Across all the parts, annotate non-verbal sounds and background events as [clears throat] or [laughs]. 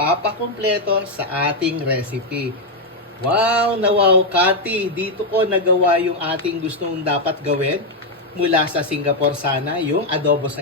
magpapakumpleto sa ating recipe. Wow na wow, Kati! Dito ko nagawa yung ating gustong dapat gawin mula sa Singapore sana, yung adobo sa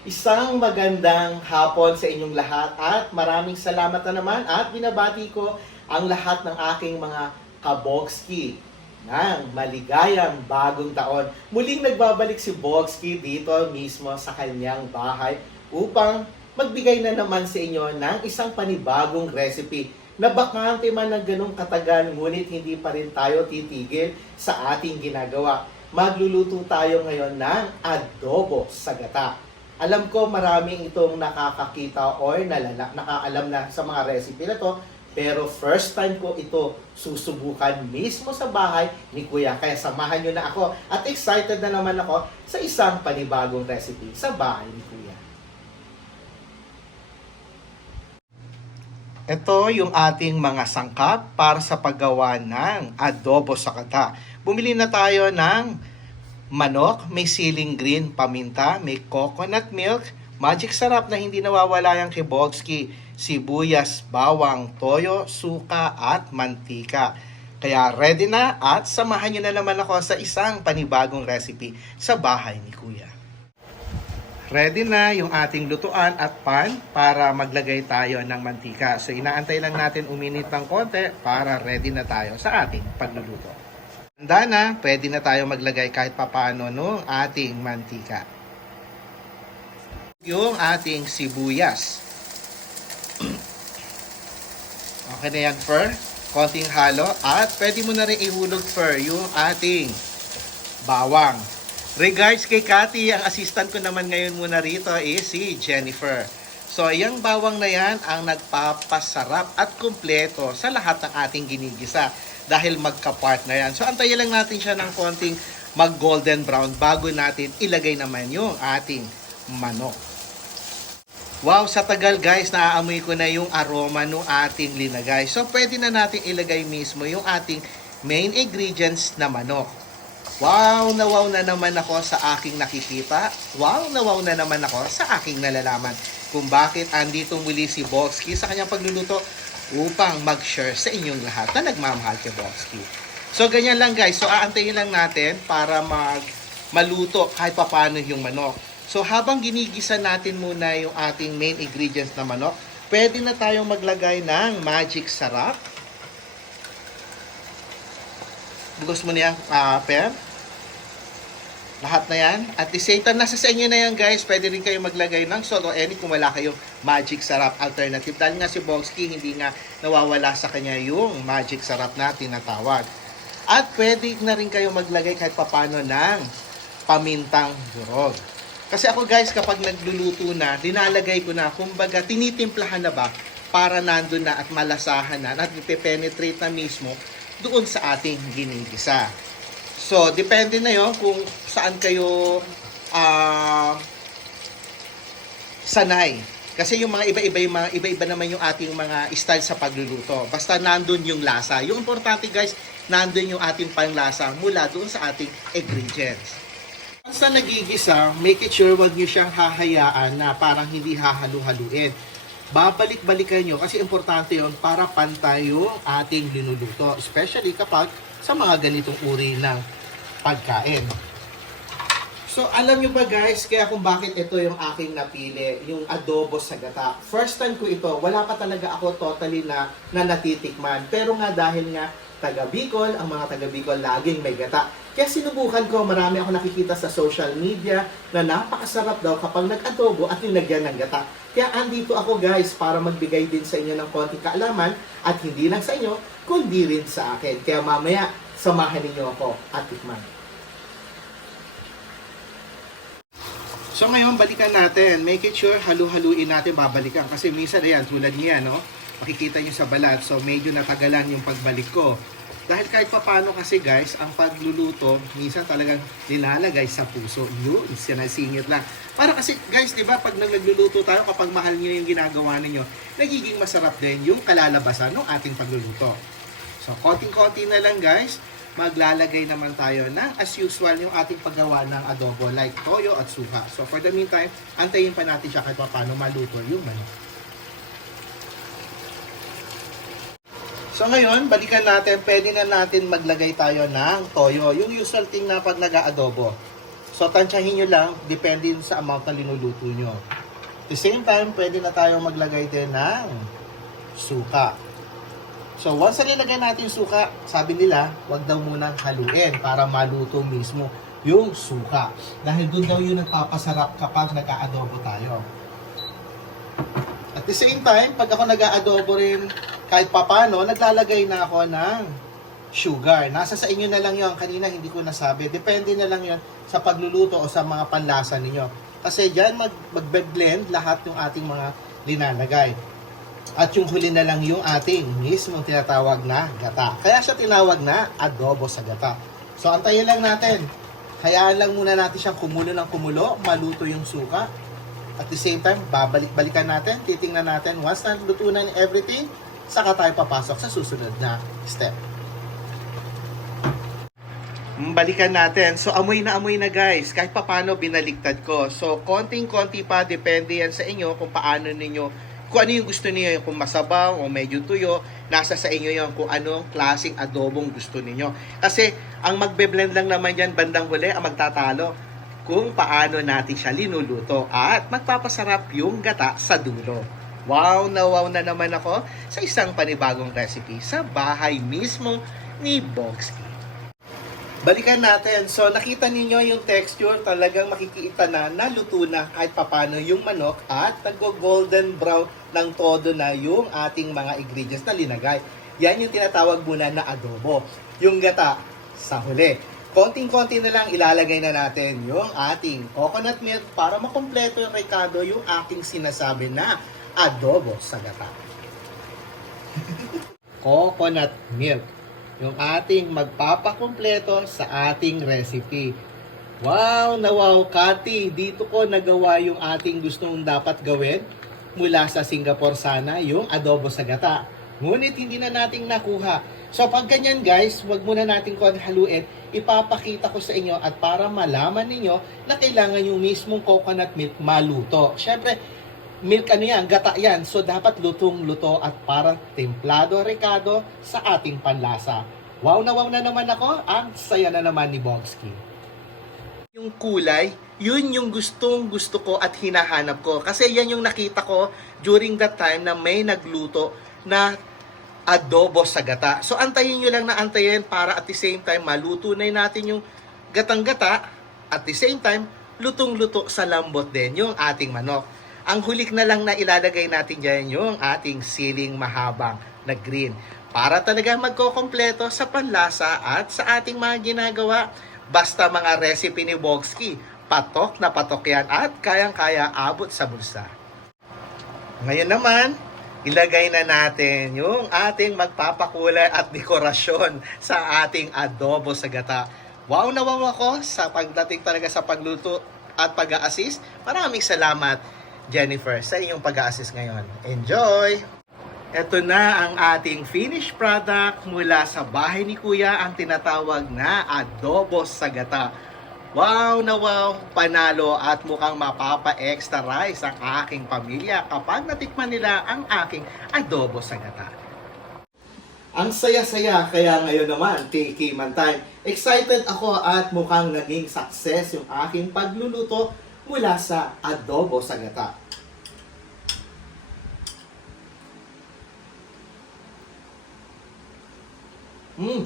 Isang magandang hapon sa inyong lahat at maraming salamat na naman at binabati ko ang lahat ng aking mga kabogski ng maligayang bagong taon. Muling nagbabalik si Bogski dito mismo sa kanyang bahay upang magbigay na naman sa inyo ng isang panibagong recipe na bakante man ng ganong katagal ngunit hindi pa rin tayo titigil sa ating ginagawa. Magluluto tayo ngayon ng adobo sa gata. Alam ko maraming itong nakakakita or nalala, nakaalam na sa mga recipe na to, pero first time ko ito susubukan mismo sa bahay ni Kuya. Kaya samahan nyo na ako at excited na naman ako sa isang panibagong recipe sa bahay ni Kuya. Ito yung ating mga sangkap para sa paggawa ng adobo sa kata. Bumili na tayo ng manok, may siling green, paminta, may coconut milk, magic sarap na hindi nawawala yung kibogski, sibuyas, bawang, toyo, suka at mantika. Kaya ready na at samahan nyo na naman ako sa isang panibagong recipe sa bahay ni Kuya. Ready na yung ating lutuan at pan para maglagay tayo ng mantika. So inaantay lang natin uminit ng konti para ready na tayo sa ating pagluluto. Handa na, pwede na tayo maglagay kahit papano no ating mantika. Yung ating sibuyas. [clears throat] okay na yan, Fer. Konting halo. At pwede mo na rin ihulog, Fer, yung ating bawang. Regards kay Cathy, ang assistant ko naman ngayon muna rito is si Jennifer. So, yung bawang na yan ang nagpapasarap at kumpleto sa lahat ng ating ginigisa dahil magka-partner yan. So, antayin lang natin siya ng konting mag-golden brown bago natin ilagay naman yung ating manok. Wow, sa tagal guys, naaamoy ko na yung aroma ng ating linagay. So, pwede na natin ilagay mismo yung ating main ingredients na manok. Wow na wow na naman ako sa aking nakikita. Wow na wow na naman ako sa aking nalalaman kung bakit andito muli si Boxky sa kanyang pagluluto upang mag-share sa inyong lahat na nagmamahal kay Boxky. So, ganyan lang guys. So, aantayin lang natin para mag maluto kahit papano yung manok. So, habang ginigisa natin muna yung ating main ingredients na manok, pwede na tayong maglagay ng magic sarap. Bugos mo niya, uh, Pem. Lahat na yan. At time, nasa sa inyo na yan guys. Pwede rin kayo maglagay ng salt o any kung wala kayong magic sarap alternative. Dahil nga si Bongski, hindi nga nawawala sa kanya yung magic sarap na tinatawag. At pwede na rin kayo maglagay kahit papano ng pamintang durog. Kasi ako guys, kapag nagluluto na, dinalagay ko na, kumbaga, tinitimplahan na ba para nandun na at malasahan na at ipe-penetrate na mismo doon sa ating ginigisa. So, depende na yon kung saan kayo ah sanay. Kasi yung mga iba-iba yung mga iba-iba naman yung ating mga style sa pagluluto. Basta nandun yung lasa. Yung importante guys, nandun yung ating panglasa mula doon sa ating ingredients. Basta nagigisa, make it sure wag niyo siyang hahayaan na parang hindi hahalu-haluin. Babalik-balikan nyo kasi importante yon para pantay yung ating linuluto. Especially kapag sa mga ganitong uri ng pagkain. So, alam nyo ba guys, kaya kung bakit ito yung aking napili, yung adobo sa gata. First time ko ito, wala pa talaga ako totally na, na natitikman. Pero nga dahil nga taga Bicol, ang mga taga Bicol laging may gata. Kaya sinubukan ko, marami ako nakikita sa social media na napakasarap daw kapag nag-adobo at nilagyan ng gata. Kaya andito ako guys para magbigay din sa inyo ng konting kaalaman at hindi lang sa inyo, kundi rin sa akin. Kaya mamaya, samahan ninyo ako at tikman. So ngayon, balikan natin. Make it sure halu-haluin natin babalikan. Kasi minsan, ayan, tulad niya, no? Makikita nyo sa balat. So medyo natagalan yung pagbalik ko. Dahil kahit papano kasi guys, ang pagluluto, minsan talagang nilalagay sa puso. Yun, sinasingit lang. Para kasi guys, di ba, pag nagluluto tayo, kapag mahal nyo yung ginagawa ninyo, nagiging masarap din yung kalalabasan ng ating pagluluto. So, konting-konti na lang guys. Maglalagay naman tayo ng as usual yung ating paggawa ng adobo like toyo at suka. So, for the meantime, antayin pa natin siya kahit pa paano maluto yung manok. So ngayon, balikan natin, pwede na natin maglagay tayo ng toyo. Yung usual thing na pag nag-adobo. So tansyahin nyo lang, depende sa amount na linuluto nyo. At the same time, pwede na tayo maglagay din ng suka. So once na nilagay natin suka, sabi nila, wag daw munang haluin para maluto mismo yung suka. Dahil doon daw yung nagpapasarap kapag nag-aadobo tayo. At the same time, pag ako nag-aadobo rin, kahit papano, naglalagay na ako ng sugar. Nasa sa inyo na lang yon Kanina hindi ko nasabi. Depende na lang yon sa pagluluto o sa mga panlasa ninyo. Kasi dyan mag, magbe-blend lahat yung ating mga linalagay. At yung huli na lang yung ating mismong tinatawag na gata. Kaya siya tinawag na adobo sa gata. So antayin lang natin. Hayaan lang muna natin siyang kumulo ng kumulo, maluto yung suka. At the same time, babalik-balikan natin, titingnan natin, once na luto everything, saka tayo papasok sa susunod na step. Balikan natin. So, amoy na amoy na guys. Kahit papano binaliktad ko. So, konting-konti pa. Depende yan sa inyo kung paano ninyo kung ano yung gusto niyo, kung masabaw o medyo tuyo, nasa sa inyo yon kung anong klaseng adobong gusto niyo. Kasi ang magbe-blend lang naman yan bandang huli ang magtatalo kung paano natin siya linuluto at magpapasarap yung gata sa dulo. Wow na wow na naman ako sa isang panibagong recipe sa bahay mismo ni Boxy. Balikan natin. So, nakita ninyo yung texture, talagang makikita na naluto na kahit papano yung manok at nag-golden brown ng todo na yung ating mga ingredients na linagay. Yan yung tinatawag muna na adobo. Yung gata sa huli. Konting-konti na lang ilalagay na natin yung ating coconut milk para makompleto yung recado yung aking sinasabi na adobo sa gata. [laughs] coconut milk yung ating magpapakumpleto sa ating recipe. Wow na wow, Kati! Dito ko nagawa yung ating gustong dapat gawin mula sa Singapore sana, yung adobo sa gata. Ngunit hindi na nating nakuha. So pag ganyan guys, wag muna natin ko haluin. Ipapakita ko sa inyo at para malaman ninyo na kailangan yung mismong coconut milk maluto. Siyempre, milk ano yan, gata yan. So dapat lutong-luto at parang templado recado sa ating panlasa. Wow na wow na naman ako, ang saya na naman ni Bogsky. Yung kulay, yun yung gustong gusto ko at hinahanap ko. Kasi yan yung nakita ko during that time na may nagluto na adobo sa gata. So antayin nyo lang na antayin para at the same time maluto na natin yung gatang-gata at the same time lutong-luto sa lambot din yung ating manok. Ang hulik na lang na ilalagay natin dyan yung ating siling mahabang na green. Para talaga magkokompleto sa panlasa at sa ating mga ginagawa. Basta mga recipe ni Bogsky, patok na patok yan at kayang-kaya abot sa bulsa. Ngayon naman, ilagay na natin yung ating magpapakulay at dekorasyon sa ating adobo sa gata. Wow na wow ako sa pagdating talaga sa pagluto at pag-a-assist. Maraming salamat, Jennifer, sa inyong pag-a-assist ngayon. Enjoy! Ito na ang ating finished product mula sa bahay ni Kuya, ang tinatawag na adobo sa gata. Wow na wow, panalo at mukhang mapapa-extra rice ang aking pamilya kapag natikman nila ang aking adobo sa gata. Ang saya-saya, kaya ngayon naman, tikiman time. Excited ako at mukhang naging success yung aking pagluluto mula sa adobo sa gata. Mm.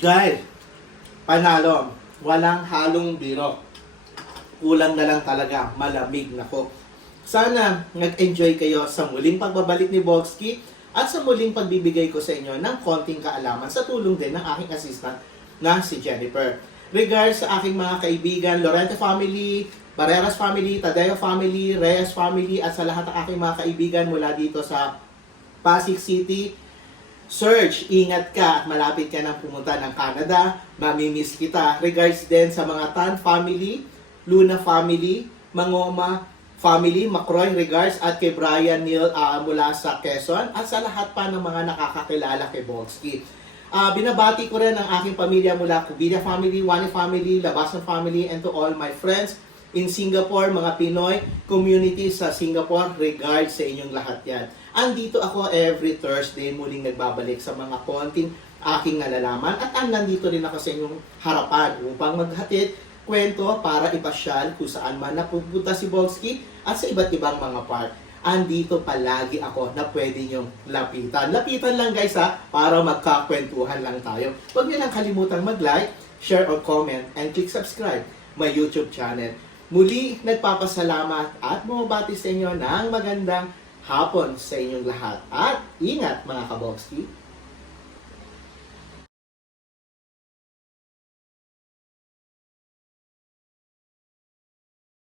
Guys, panalo. Walang halong biro. Kulang na lang talaga. Malamig na ko. Sana nag-enjoy kayo sa muling pagbabalik ni Bogsky at sa muling pagbibigay ko sa inyo ng konting kaalaman sa tulong din ng aking assistant na si Jennifer. Regards sa aking mga kaibigan, Lorente family, Barreras family, Tadeo family, Reyes family, at sa lahat ng aking mga kaibigan mula dito sa Pasig City, Search, ingat ka at malapit ka nang pumunta ng Canada. Mamimiss kita. Regards din sa mga Tan family, Luna family, Mangoma family, Macroy regards at kay Brian Neil ah, mula sa Quezon at sa lahat pa ng mga nakakakilala kay Bolski. Ah, binabati ko rin ang aking pamilya mula Cubilla family, Wani family, Labasan family, and to all my friends in Singapore, mga Pinoy community sa Singapore, regards sa inyong lahat yan. Andito ako every Thursday, muling nagbabalik sa mga konting aking nalalaman at ang nandito rin ako sa inyong harapan upang maghatid kwento para ipasyal kung saan man napupunta si Bolski at sa iba't ibang mga part. Andito palagi ako na pwede nyong lapitan. Lapitan lang guys ha, para magkakwentuhan lang tayo. Huwag niyo lang kalimutang mag-like, share or comment, and click subscribe my YouTube channel. Muli, nagpapasalamat at bumabati sa inyo ng magandang hapon sa inyong lahat. At ingat mga kaboxki!